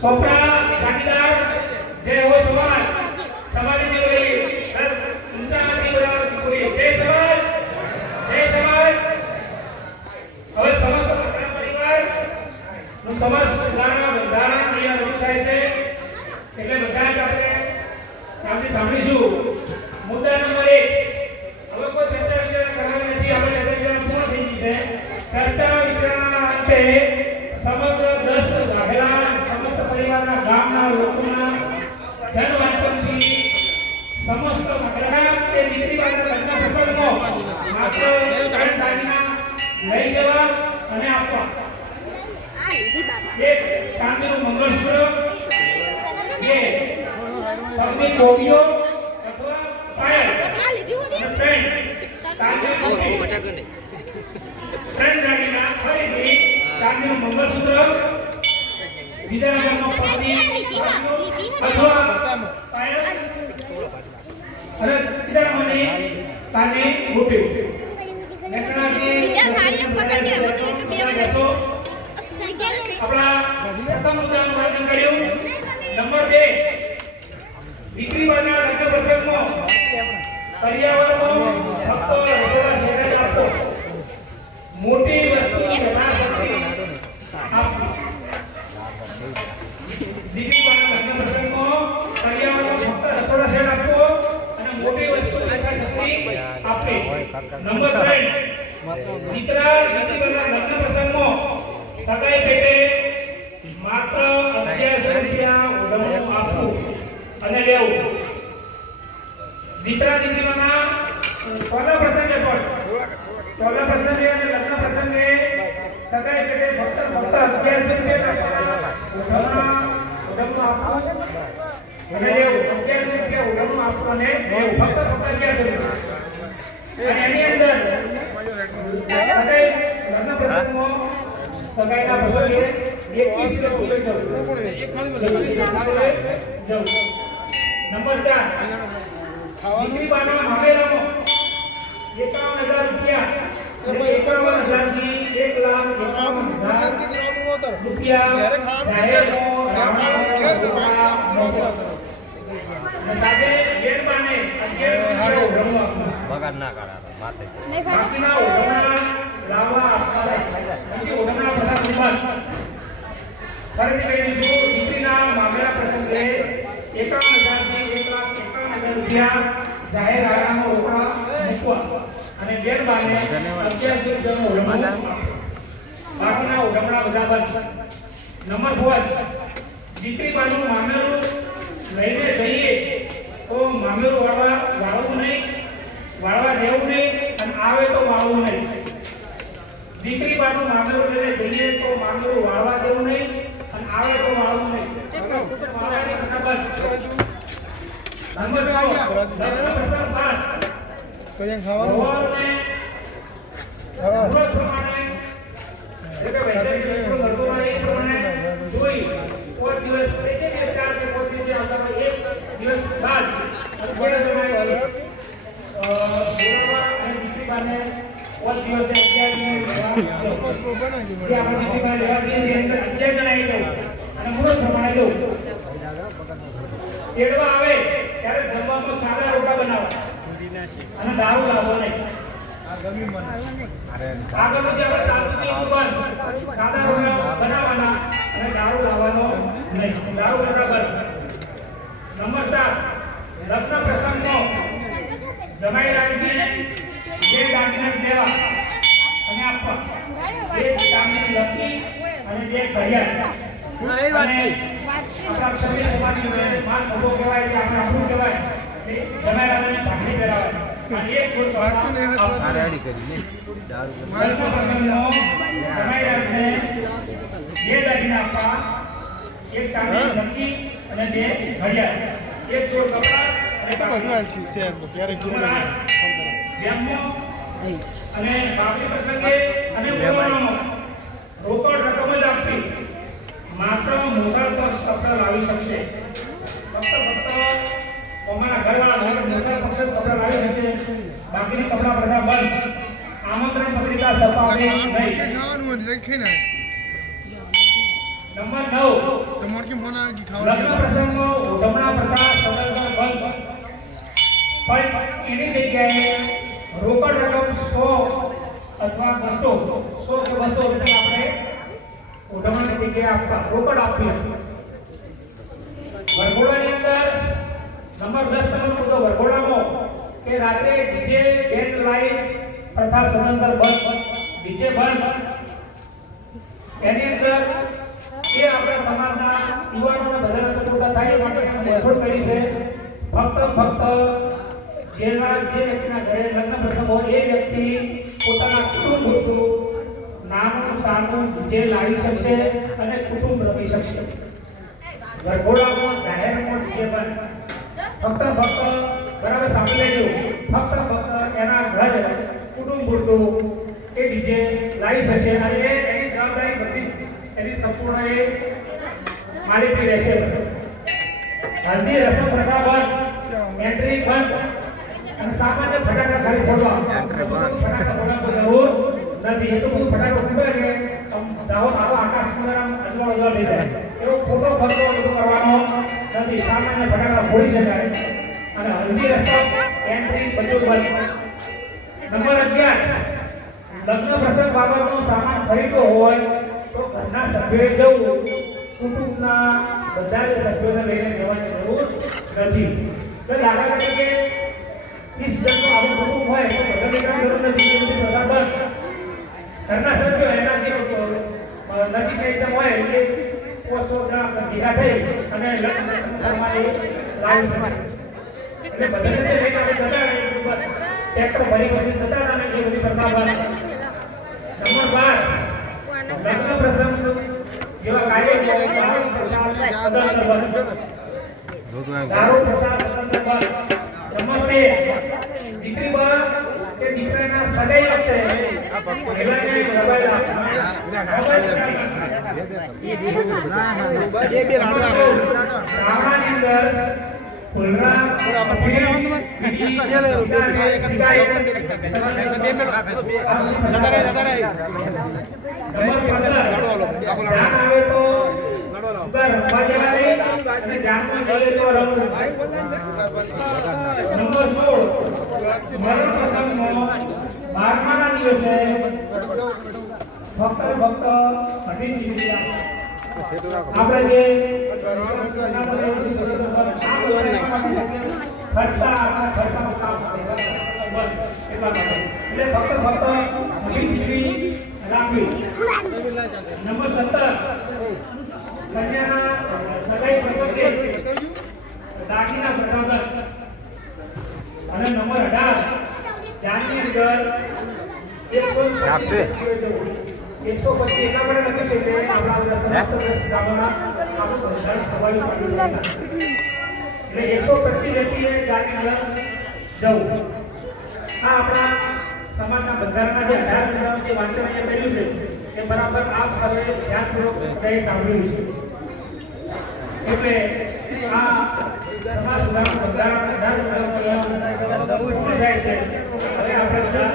સોપડા જાગીદાર જે હોય સમાજ સમાજની બોલી ઊંચામાંથી બધા બોલી જય સમાજ હવે સમસ્ત પરિવાર નું સમાજ સુધારણા બંધારણ અહીંયા રજૂ થાય છે એટલે બધા જ આપણે સાંભળીશું મુદ્દા નંબર 1 હવે કોઈ ચર્ચા વિચારણા કરવાની નથી આપણે ચર્ચા પૂર્ણ થઈ ગઈ છે ચર્ચા વિચારણાના અંતે સમગ્ર 10 વાઘેલા સમસ્ત પરિવારના ગામના લોકોના જનવાંચનથી સમસ્ત વાઘેલા તે દીકરી વાળા લગ્ન પ્રસંગમાં માત્ર ત્રણ દાગીના લઈ જવા અને આપવા એક ચાંદીનું મંગળસૂત્ર બે પગની કોવીઓ અથવા પાયલ ત્રણ દાગીના ફરીથી ચાંદીનું મંગળસૂત્ર બીજા નંબરનો પગની અથવા પાયલ અને ત્રીજા નંબરની કાનની બુટી આપણા પ્રથમ મુદ્દાનું વર્ણન કર્યું નંબર 2 દીકરી વાળા લગ્ન પ્રસંગમાં પર્યાવરણમાં ફક્ત રસોડા શેરે આપો મોટી વસ્તુ યથાશક્તિ આપવી દીકરી વાળા લગ્ન પ્રસંગમાં પર્યાવરણમાં ફક્ત રસોડા શેરે આપો અને મોટી વસ્તુ યથાશક્તિ આપવી નંબર 3 દીકરા દીકરી વાળા લગ્ન પ્રસંગમાં સગાઈ પેટે માત્ર 1100 રૂપિયા ઉધાર આપવું અને લેવું દીકરા દીકરીના ચોલા પ્રસંગે અને લગ્ન પ્રસંગે સગાઈ પેટે ફક્ત 1100 રૂપિયા ઉધાર આપવું અને લેવું 1100 રૂપિયા ઉધાર આપવું અને લેવું ફક્ત 1100 રૂપિયા અને એની અંદર સગાઈ લગ્ન પ્રસંગમાં સગાઈના પ્રસંગે 21 રૂપિયા જવું નંબર 4 દીકરી બાના મામેરામાં 51000 રૂપિયા 51000 થી 1,51,000 રૂપિયા સાથે બેન બાને 11 બગાડ ના કરા માથે બાકીના ઓઢવણા લાવવા આપવા બીજી ઓઢવણા બધા કિંમત ફરીથી કહી દઈશું દીકરીના મામેરા પ્રસંગે 51,000 થી 1,51,000 રૂપિયા જાહેર આરામમાં રોકડા મૂકવા અને બેન બાને 1100 રૂપિયાનો ઓઢવણું બાકીના ઓઢવણા બધા બંધ નંબર 4 દીકરી બાનું મામેરું લઈને જઈએ તો મામેરું વાળવું નહીં વાળવા દેવું નહીં અને આવે તો વાળવું નહીં દીકરી બાનું મામેરું લઈને જઈએ તો મામેરું વાળવા દેવું નહીં અને આવે તો વાળવું નહીં વાળવાની ખબર નંબર 6 લગ્ન પ્રસંગ બાદ કઈ ખાવાનું મુહૂર્ત પ્રમાણે એટલે વૈદિક લગ્નોના એ પ્રમાણે જોઈ કોઈ દિવસ એક કે 4 કે કોઈ દિવસ આવતા એક દિવસ બાદ 11 જણા બોલવા અને દીકરી બાને કોઈ દિવસે 11 જે આપણે દીકરી બાને લેવા જઈએ છીએ અંદર 11 જણા આવી જવું અને મુહૂર્ત પ્રમાણે જવું તેડવા આવે ત્યારે જમવામાં સાદા રોટલા બનાવવા અને દારૂ લાવવો નહીં આગળનું જે આપણે ચાલતું હતું સાદા રોટલા બનાવવાના અને દારૂ લાવવાનો નહીં દારૂ બરાબર નંબર 7 લગ્ન પ્રસંગમાં જમાઈ રાખી જે દાગીના દેવા અને આપવા એક દાગીના લખી અને જે ભર્યા આપણા ક્ષત્રિય સમાજની માન ઉભો કહેવાય કે આપણે આપણું કહેવાય જમાઈ રાખીને ભાગની પહેરાવાય અને એક ફૂલ રેડી કરીને દારૂ લગ્ન પ્રસંગમાં જમાઈ રાખીને જે દાગીના આપવા એક ચાંદી લખી અને બે ઘડિયાળ એક જોડ કપડા અને ભગવાન છે શેર તો ક્યારે કેવું જેમનો અને બાપની પ્રસંગે અને બોલવામાં રોકડ રકમ જ આપવી માત્ર મોસાળ પક્ષ કપડા લાવી શકશે ફક્ત અમારા ઘરવાળા મોસાળ પક્ષ કપડા લાવી શકશે બાકીના કપડા બધા બંધ આમંત્રણ પત્રિકા છપાવી નહીં ખાવાનું લખી ને નંબર 9 તમારે કેમ ફોન કે લગ્ન ખાવાનું પ્રસંગમાં ઉઢમણા પ્રથા સદંતર બંધ, પણ એની જગ્યાએ રોકડ રકમ 100 અથવા 200 કે 200 રૂપિયા આપણે ઉઢમણાની જગ્યાએ આપવા રોકડ આપવી હતી. વરઘોડાની અંદર નંબર 10 નંબર મુદ્દો વરઘોડામાં કે રાત્રે ડીજે બેન્ડ લાઈવ પ્રથા સદંતર બંધ, ડીજે બંધ. એની અંદર એ આપણા સમાજના યુવાનોને વધારે પ્રતિબદ્ધ થાય એ માટે મોછોડ કરી છે. ફક્ત જેના જે વ્યક્તિના ઘરે લગ્ન પ્રસંગ હોય એ વ્યક્તિ પોતાના કુટુંબ પૂરતું નાનું સાનું જે લાવી શકશે અને કુટુંબ રમી શકશે. વરઘોડામાં જાહેરમાં ડીજે બંધ. ફક્ત બરાબર સાંભળી લેજો, ફક્ત એના ઘર કુટુંબ પૂરતું એ ડીજે લાવી શકશે અને એની જવાબદારી બધી એની સંપૂર્ણ એ માલિકી રહેશે. હલ્દી રસમ પ્રથા બંધ, એન્ટ્રી બંધ અને સામાન્ય ફટાકડા ખાલી ફોડવા. ફટાકડા ફોડવાની જરૂર નથી. એ તો બધું ફટાકડો ફૂટે કે જાઓ આવો આકાશમાં અજવાળો લઈ જાય એવો ફોટો ફરતો બધું કરવાનો નથી. સામાન્ય ફટાકડા ફોડી શકાય અને હલ્દી રસમ એન્ટ્રી બધું બંધ. નંબર 11, લગ્ન પ્રસંગ બાબતનો સામાન ખરીદવો હોય તો ઘરના સભ્યોએ જવું, કુટુંબના બધા જ સભ્યોને લઈને જવાની જરૂર નથી. તો દાખલા તરીકે 30 જણનું આવું કુટુંબ હોય તો બધાને જવાની જરૂર નથી. એ બધી પ્રથા બંધ. ઘરના સભ્યો એના જે નજીક એકદમ હોય એ 100 જણા ભેગા થઈ અને લગ્ન પ્રસંગમાં એ લાવી શકે. એટલે બધાને લઈને આપણે જતા ટ્રેક્ટર ભરી જતા હતા ને એ બધી પ્રથા બંધ. નંબર 12, લગ્ન પ્રસંગ જેવા કાર્યક્રમો દારૂ પ્રથા સદંતર બંધ. દારૂ પ્રથા સદંતર બંધ. નંબર 13, દીકરી બા કે દીકરાના સગાઈ વખતે મહિલાને મોબાઈલ આપવા. ગામડાની અંદર ફૂલરા આપણે જે નંબર 17, કન્યાના સગાઈ પ્રસંગે દાગીના પ્રથા અને નંબર 18, જાનની અંદર 125 એટલા માટે લખ્યું છે કે આપણા બધા સમસ્ત ગામોના આપણું બંધારણ ખવાયું સાંભળ્યું એટલે 125 વ્યક્તિએ જાનની અંદર જવું. આ આપણા સમાજના બંધારણના જે 18 જે વાંચન અહીંયા કર્યું છે એ બરાબર આપ સૌએ ધ્યાનપૂર્વક કંઈ સાંભળ્યું છે. એટલે આ સમાજ સુધારણા બંધારણ બંધાય છે. હવે આપણે બધા